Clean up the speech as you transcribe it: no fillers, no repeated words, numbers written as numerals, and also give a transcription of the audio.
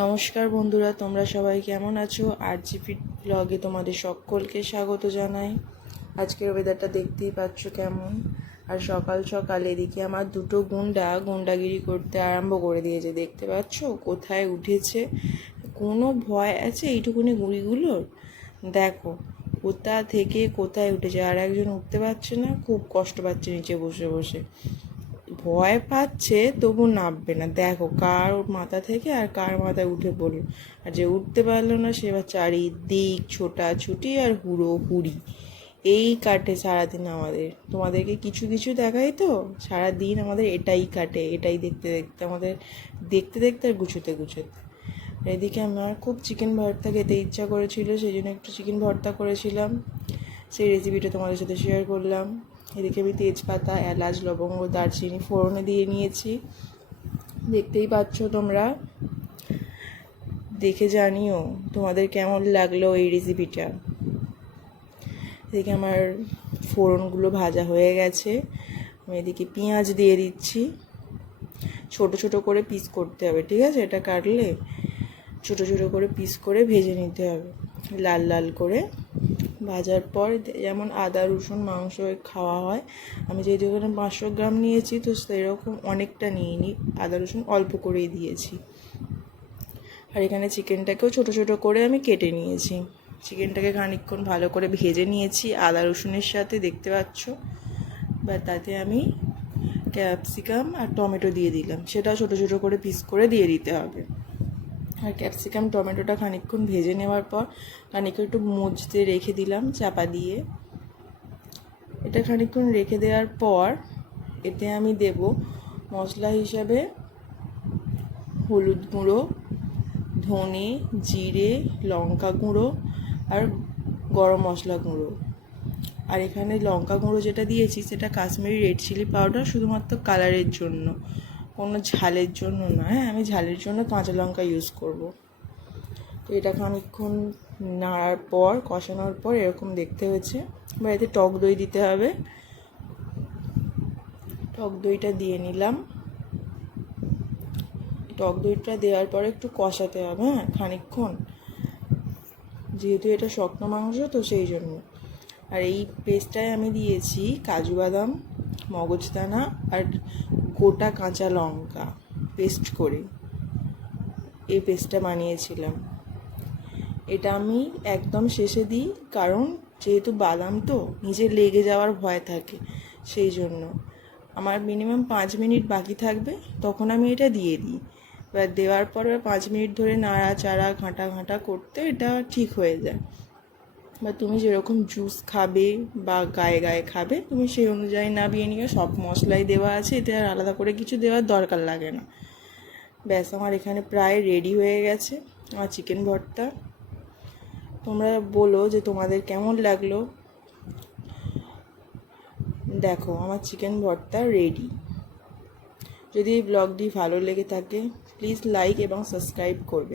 নমস্কার বন্ধুরা, তোমরা সবাই কেমন আছো? RGP ব্লগে তোমাদের সকলকে স্বাগত জানাই। আজকের ওয়েদারটা দেখতেই পাচ্ছ কেমন। আর সকাল সকাল এদিকে আমার দুটো গুন্ডাগিরি করতে আরম্ভ করে দিয়েছে। দেখতে পাচ্ছ কোথায় উঠেছে? কোনো ভয় আছে এইটুকুনি গুড়িগুলোর? দেখো কোথা থেকে কোথায় উঠেছে। আর একজন উঠতে পারছে না, খুব কষ্ট পাচ্ছে নিচে বসে বসে। ভয় পাচ্ছে তবু নামবে না। দেখো কার মাথা থেকে আর কার মাথায় উঠে পড়লো। আর যে উঠতে পারলো না সে এবার চারিদিক ছোটাছুটি আর হুড়োহুড়ি এই কাটে সারাদিন আমাদের। তোমাদেরকে কিছু কিছু দেখাই তো, সারাদিন আমাদের এটাই কাটে। এটাই দেখতে দেখতে আমাদের দেখতে দেখতে আর গুছোতে গুছোতে। এদিকে আমার খুব চিকেন ভর্তা খেতে ইচ্ছা করেছিল, সেই জন্য একটু চিকেন ভর্তা করেছিলাম। সেই রেসিপিটা তোমাদের সাথে শেয়ার করলাম। এদিকে আমি তেজপাতা, এলাচ, লবঙ্গ, দারচিনি ফোড়নে দিয়ে নিয়েছি। দেখতেই পাচ্ছ তোমরা, দেখে জানিও তোমাদের কেমন লাগলো এই রেসিপিটা। এদিকে আমার ফোড়নগুলো ভাজা হয়ে গেছে। আমি এদিকে পেঁয়াজ দিয়ে দিচ্ছি। ছোট ছোট করে পিস করতে হবে, ঠিক আছে? এটা কাটলে ছোট ছোট করে পিস করে ভেজে নিতে হবে, লাল লাল করে। ভাজার পর যেমন আদা রসুন মাংস খাওয়া হয়, আমি যেহেতু এখানে 500 গ্রাম নিয়েছি তো সেরকম অনেকটা নিইনি, আদা রসুন অল্প করেই দিয়েছি। আর এখানে চিকেনটাকেও ছোট ছোট করে আমি কেটে নিয়েছি। চিকেনটাকে খানিকক্ষণ ভালো করে ভেজে নিয়েছি আদা রসুনের সাথে, দেখতে পাচ্ছ। বা তাতে আমি ক্যাপসিকাম আর টমেটো দিয়ে দিলাম, সেটা ছোট ছোট করে পিস করে দিয়ে দিতে হবে। আর ক্যাপসিকাম টমেটোটা খানিকক্ষণ ভেজে নেওয়ার পর খানিকক্ষণ একটু মুছতে রেখে দিলাম চাপা দিয়ে। এটা খানিকক্ষণ রেখে দেওয়ার পর এতে আমি দেব মশলা হিসাবে হলুদ গুঁড়ো, ধনে, জিরে, লঙ্কা গুঁড়ো আর গরম মশলা গুঁড়ো। আর এখানে লঙ্কা গুঁড়ো যেটা দিয়েছি সেটা কাশ্মীরি রেড চিলি পাউডার, শুধুমাত্র কালারের জন্য, কোনো ঝালের জন্য না। হ্যাঁ, আমি ঝালের জন্য কাঁচা লঙ্কা ইউজ করব। তো এটা খানিকক্ষণ নাড়ার পর, কষানোর পর এরকম দেখতে হয়েছে। বা এতে টক দই দিতে হবে। টক দইটা দিয়ে নিলাম। টক দইটা দেওয়ার পরে একটু কষাতে হবে, হ্যাঁ, খানিকক্ষণ, যেহেতু এটা শক্ত মাংস তো সেই জন্য। আর এই পেস্টটায় আমি দিয়েছি কাজু বাদাম, মগজদানা আর গোটা কাঁচা লঙ্কা পেস্ট করে এই পেস্টটা বানিয়েছিলাম। এটা আমি একদম শেষে দিই, কারণ যেহেতু বাদাম তো নিচে লেগে যাওয়ার ভয় থাকে, সেই জন্য। আমার মিনিমাম 5 মিনিট বাকি থাকবে, তখন আমি এটা দিয়ে দিই। এবার দেওয়ার পরে 5 মিনিট ধরে নাড়াচাড়া ঘাঁটা ঘাঁটা করতে এটা ঠিক হয়ে যায়। বা তুমি যেরকম জুস খাবে বা গায়ে গায়ে খাবে তুমি সেই অনুযায়ী নামিয়ে নিও। সব মশলাই দেওয়া আছে, এতে আর আলাদা করে কিছু দেওয়ার দরকার লাগে না। ব্যাস, আমার এখানে প্রায় রেডি হয়ে গেছে আমার চিকেন ভর্তা। তোমরা বলো যে তোমাদের কেমন লাগলো। দেখো আমার চিকেন ভর্তা রেডি। যদি এই ব্লগটি ভালো লেগে থাকে প্লিজ লাইক এবং সাবস্ক্রাইব করবে।